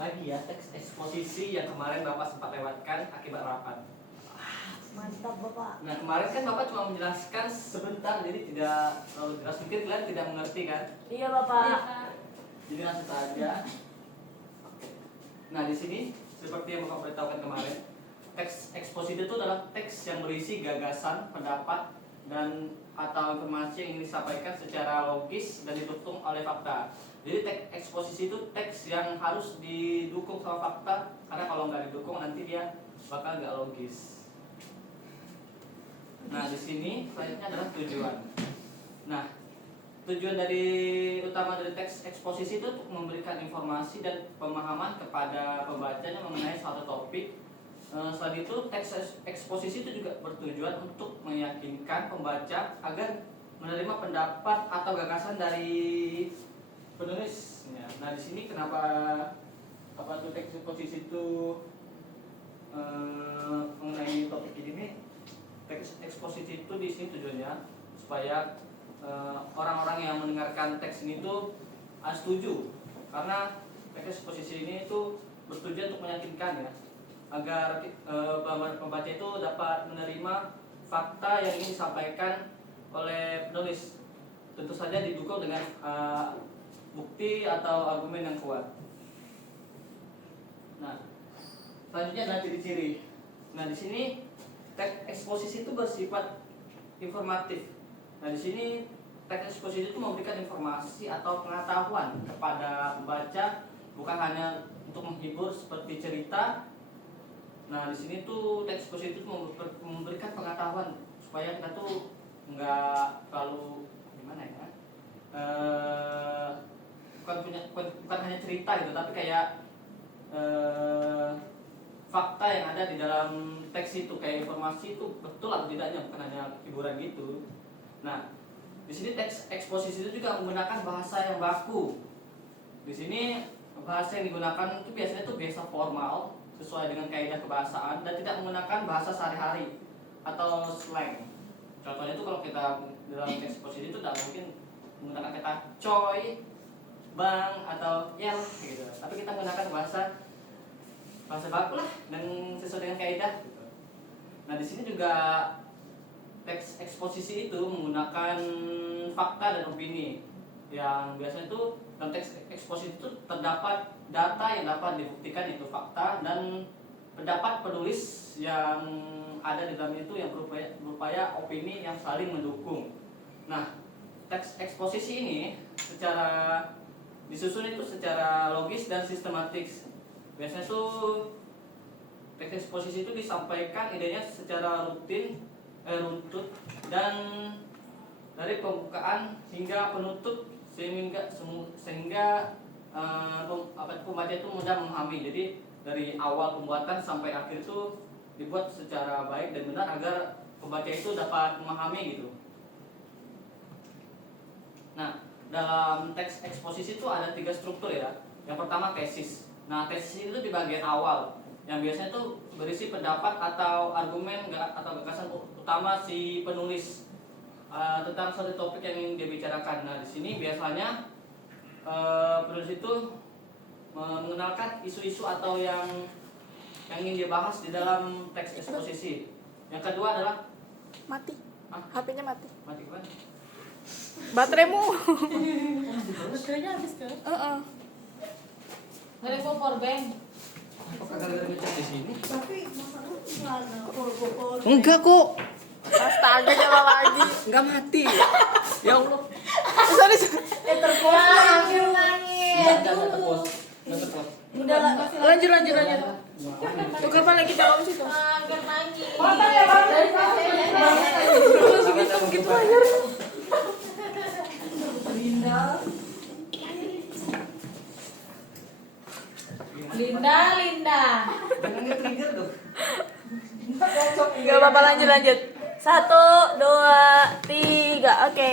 lagi ya teks eksposisi yang kemarin Bapak sempat lewatkan akibat rapat. Mantap Bapak. Nah kemarin kan Bapak cuma menjelaskan sebentar, jadi tidak terlalu jelas. Mungkin kalian tidak mengerti kan? Iya Bapak. Jadi langsung saja. Oke. Nah di sini seperti yang Bapak beritahukan kemarin, teks eksposisi itu adalah teks yang berisi gagasan, pendapat, dan atau informasi yang ingin disampaikan secara logis dan didukung oleh fakta. Jadi teks eksposisi itu teks yang harus didukung sama fakta, karena kalau nggak didukung nanti dia bakal nggak logis. Nah di sini selanjutnya adalah tujuan. Nah tujuan utama dari teks eksposisi itu untuk memberikan informasi dan pemahaman kepada pembacanya mengenai suatu topik. Selain itu teks eksposisi itu juga bertujuan untuk meyakinkan pembaca agar menerima pendapat atau gagasan dari penulis. Nah di sini kenapa tuh teks eksposisi itu mengenai topik ini? Teks eksposisi itu di sini tujuannya supaya orang-orang yang mendengarkan teks ini tuh setuju, karena teks eksposisi ini itu bertujuan untuk meyakinkan ya, agar pembaca itu dapat menerima fakta yang ingin disampaikan oleh penulis. Tentu saja didukung dengan bukti atau argumen yang kuat. Nah, selanjutnya adalah ciri-ciri. Nah, di sini teks eksposisi itu bersifat informatif. Nah, di sini teks eksposisi itu memberikan informasi atau pengetahuan kepada pembaca, bukan hanya untuk menghibur seperti cerita. Nah, di sini tuh teks eksposisi itu memberikan pengetahuan supaya kita tuh nggak terlalu gimana ya? Bukan hanya cerita gitu, tapi kayak fakta yang ada di dalam teks itu, kayak informasi itu betul atau tidaknya, bukan hanya hiburan gitu. Nah, di sini teks eksposisi itu juga menggunakan bahasa yang baku. Di sini bahasa yang digunakan itu biasanya itu bahasa formal sesuai dengan kaidah kebahasaan dan tidak menggunakan bahasa sehari-hari atau slang. Contohnya itu kalau kita dalam teks eksposisi itu tidak mungkin menggunakan kata coy, bang atau yel gitu. Tapi kita menggunakan bahasa baku lah dan sesuai dengan kaidah gitu. Nah, di sini juga teks eksposisi itu menggunakan fakta dan opini. Yang biasanya itu dalam teks eksposisi itu terdapat data yang dapat dibuktikan itu fakta, dan pendapat penulis yang ada di dalamnya itu yang berupaya opini yang saling mendukung. Nah, teks eksposisi ini secara disusun itu secara logis dan sistematis. Biasanya tuh teks eksposisi itu disampaikan idenya secara runtut dan dari pembukaan hingga penutup sehingga pembaca itu mudah memahami. Jadi dari awal pembuatan sampai akhir itu dibuat secara baik dan benar agar pembaca itu dapat memahami gitu. Nah, dalam teks eksposisi itu ada 3 struktur ya. Yang pertama tesis. Nah, tesis itu di bagian awal, yang biasanya itu berisi pendapat atau argumen atau gagasan utama si penulis tentang suatu topik yang ingin dia bicarakan. Nah, di sini biasanya penulis itu mengenalkan isu-isu atau yang ingin dia bahas di dalam teks eksposisi. Yang kedua adalah mati. HP-nya mati. Mati kan? Bateraimu. Baterainya habis kan? Nggak ada power bank. Apakah gara-gara ngecek di sini? Tapi masalahnya gimana? Power. Enggak kok. Astaga, nyala lagi. Enggak mati. Ya Allah. Sorry. Terpos Hampir nangis. Enggak terpos. Udah lah, masih Lanjut. Tukar balik kita kalau situ. Hampir nangis. Langsung hitam gitu aja. Linda. Jangan nge-trigger dong. Enggak apa-apa, lanjut. 1, 2, 3. Oke.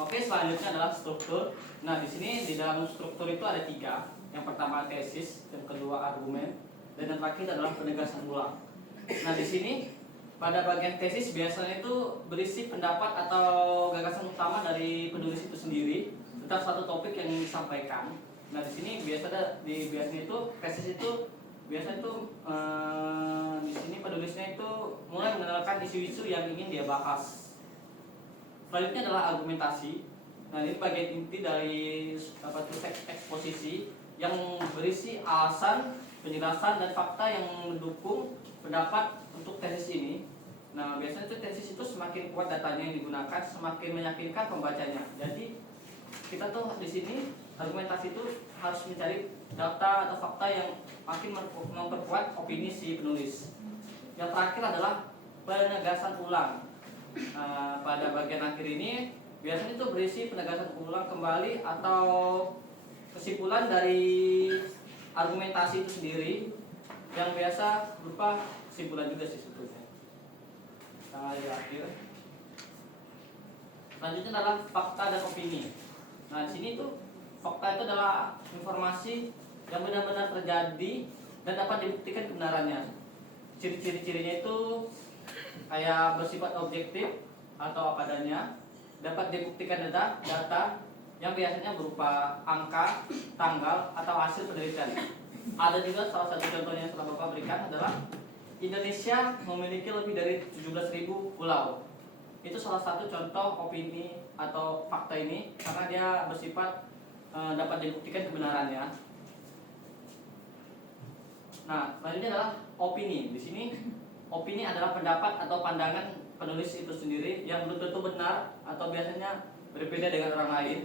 Oke, selanjutnya adalah struktur. Nah, di sini di dalam struktur itu ada 3. Yang pertama tesis, yang kedua argumen, dan yang terakhir adalah penegasan ulang. Nah, di sini pada bagian tesis biasanya itu berisi pendapat atau gagasan utama dari penulis itu sendiri tentang suatu topik yang ingin disampaikan. Nah di sini biasanya itu tesis itu biasanya itu di sini penulisnya itu mulai mengenalkan isu-isu yang ingin dia bahas. Selanjutnya adalah argumentasi. Nah ini bagian inti dari teks eksposisi yang berisi alasan, penjelasan dan fakta yang mendukung pendapat untuk tesis ini. Nah biasanya itu tesis itu semakin kuat datanya yang digunakan, semakin meyakinkan pembacanya. Jadi kita tuh di sini argumentasi itu harus mencari data atau fakta yang makin memperkuat opini si penulis. Yang terakhir adalah penegasan ulang. Pada bagian akhir ini biasanya itu berisi penegasan ulang kembali atau kesimpulan dari argumentasi itu sendiri yang biasa berupa kesimpulan juga sih sebetulnya. Nah, di akhir. Selanjutnya adalah fakta dan opini. Nah, di sini tuh fakta itu adalah informasi yang benar-benar terjadi dan dapat dibuktikan kebenarannya. Ciri-cirinya itu kayak bersifat objektif atau apa adanya, dapat dibuktikan data yang biasanya berupa angka, tanggal, atau hasil penelitian. Ada juga salah satu contohnya yang telah Bapak berikan adalah Indonesia memiliki lebih dari 17.000 pulau. Itu salah satu contoh opini atau fakta ini karena dia bersifat dapat dibuktikan kebenarannya. Nah, selanjutnya adalah opini. Di sini opini adalah pendapat atau pandangan penulis itu sendiri yang belum tentu benar atau biasanya berbeda dengan orang lain.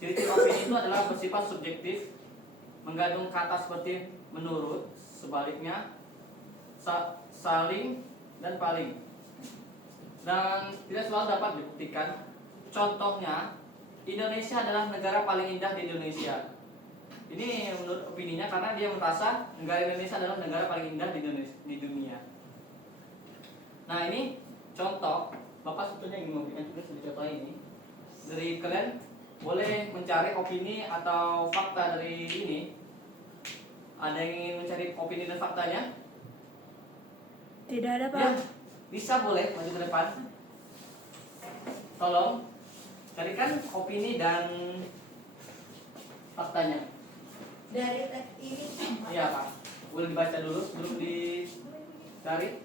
Ciri-ciri opini itu adalah bersifat subjektif, mengandung kata seperti menurut, sebaliknya, saling, dan paling. Dan tidak selalu dapat dibuktikan. Contohnya, Indonesia adalah negara paling indah di Indonesia. Ini menurut opininya karena dia merasa negara Indonesia adalah negara paling indah di dunia. Nah ini contoh, Bapak sebetulnya ingin memberikan juga contoh ini. Dari kalian boleh mencari opini atau fakta dari ini. Ada yang ingin mencari opini dan faktanya? Tidak ada, Pak. Ya, bisa boleh maju ke depan. Tolong carikan opini dan faktanya. Dari teks ini Iya Pak, boleh dibaca dulu sebelum dicari.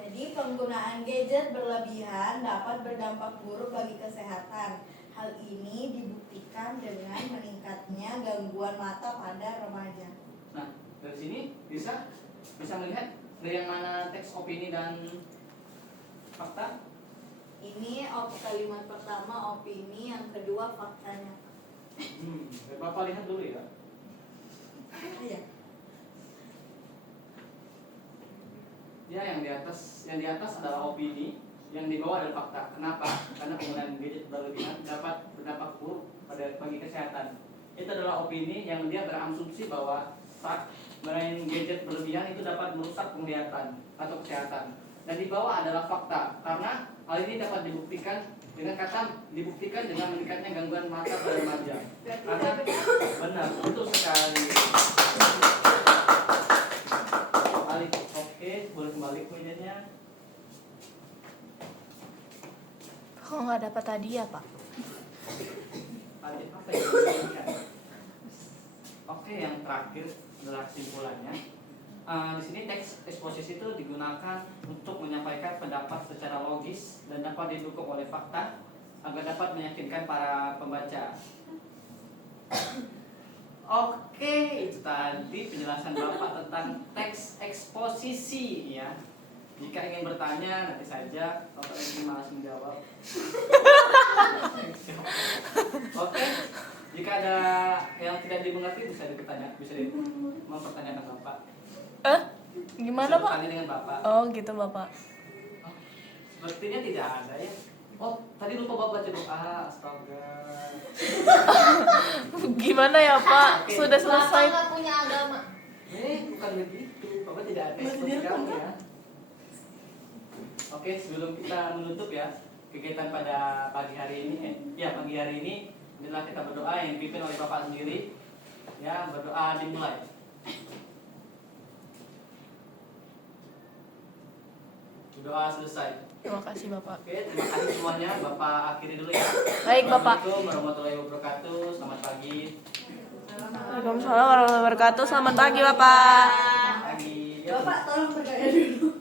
jadi penggunaan gadget berlebihan dapat berdampak buruk bagi kesehatan. Hal ini dibuktikan dengan meningkatnya gangguan mata pada remaja. Nah, dari sini bisa melihat dari yang mana teks opini dan fakta. Ini kalimat pertama opini, yang kedua faktanya. Bapak lihat dulu ya. Iya. Ya, yang di atas adalah opini, yang di bawah adalah fakta. Kenapa? Karena penggunaan gadget berlebihan dapat berdampak buruk bagi kesehatan. Itu adalah opini yang dia berasumsi bahwa saat main gadget berlebihan itu dapat merusak penglihatan atau kesehatan. Dan di bawah adalah fakta, karena hal ini dapat dibuktikan dengan meningkatnya gangguan mata pada remaja. Karena benar, betul sekali. Balik, oke, boleh kembali ke mejanya. Kok nggak dapat tadi ya, Pak? Tadi apa yang diberikan? Oke, yang terakhir adalah kesimpulannya. Di sini teks eksposisi itu digunakan untuk menyampaikan pendapat secara logis dan dapat didukung oleh fakta agar dapat meyakinkan para pembaca. Oke, itu tadi penjelasan Bapak tentang teks eksposisi ya. Jika ingin bertanya nanti saja, Bapak lagi malas menjawab. Oke, jika ada yang tidak dimengerti bisa mempertanyakan Bapak. Gimana, Bisa Pak? bertanya dengan Bapak. Oh, gitu, Bapak. Sepertinya tidak ada ya. Oh, tadi lupa Bapak baca doa. Astaga. Gimana ya, Pak? Oke. Sudah Bapak selesai. nggak punya agama. Bukan begitu. Bapak tidak ada seperti kamu ya. Oke, sebelum kita menutup ya kegiatan pada pagi hari ini, pagi hari ini adalah kita berdoa yang dipimpin oleh Bapak sendiri. Ya, berdoa dimulai. Doa selesai. Terima kasih Bapak. Oke, terima kasih semuanya. Bapak akhiri dulu ya. Baik, Bapak. Assalamualaikum warahmatullahi wabarakatuh. Selamat pagi. Waalaikumsalam warahmatullahi wabarakatuh. Selamat pagi Bapak. Pagi. Bapak tolong bergaya dulu.